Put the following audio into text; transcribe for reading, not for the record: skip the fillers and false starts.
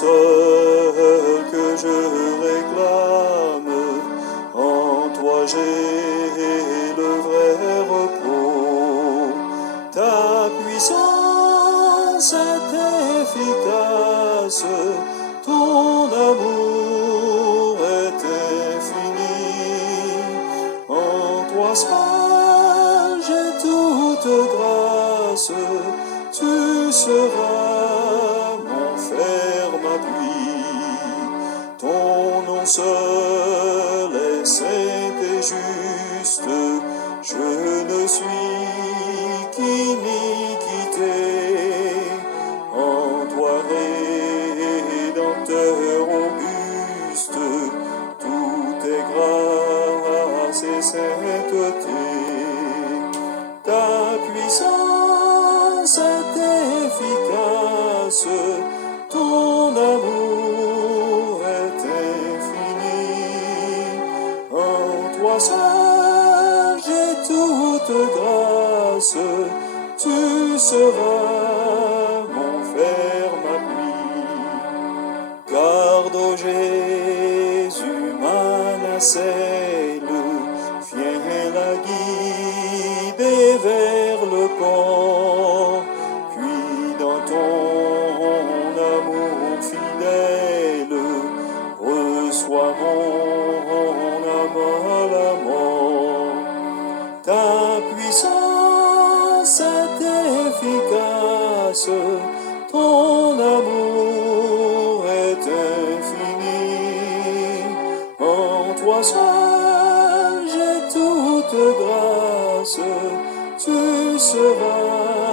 seul que je réclame, en toi j'ai le vrai repos. Ta puissance est efficace, ton amour est infini. En toi seul j'ai toute grâce, tu seras mon ferme appui. Ton nom seul est saint et juste, je ne suis qu'iniquité. En toi, Rédempteur auguste, tout est grâce et sainteté. Ta puissance est efficace, ton amour est infini. En toi seul j'ai toute grâce, tu seras mon ferme appui. Garde, ô Jésus, ma nacelle, viens la guider vers le port, puis dans ton amour fidèle, reçois mon âme à la mort. Ta puissance est efficace, ton amour est infini. En toi seul j'ai toute grâce, tu seras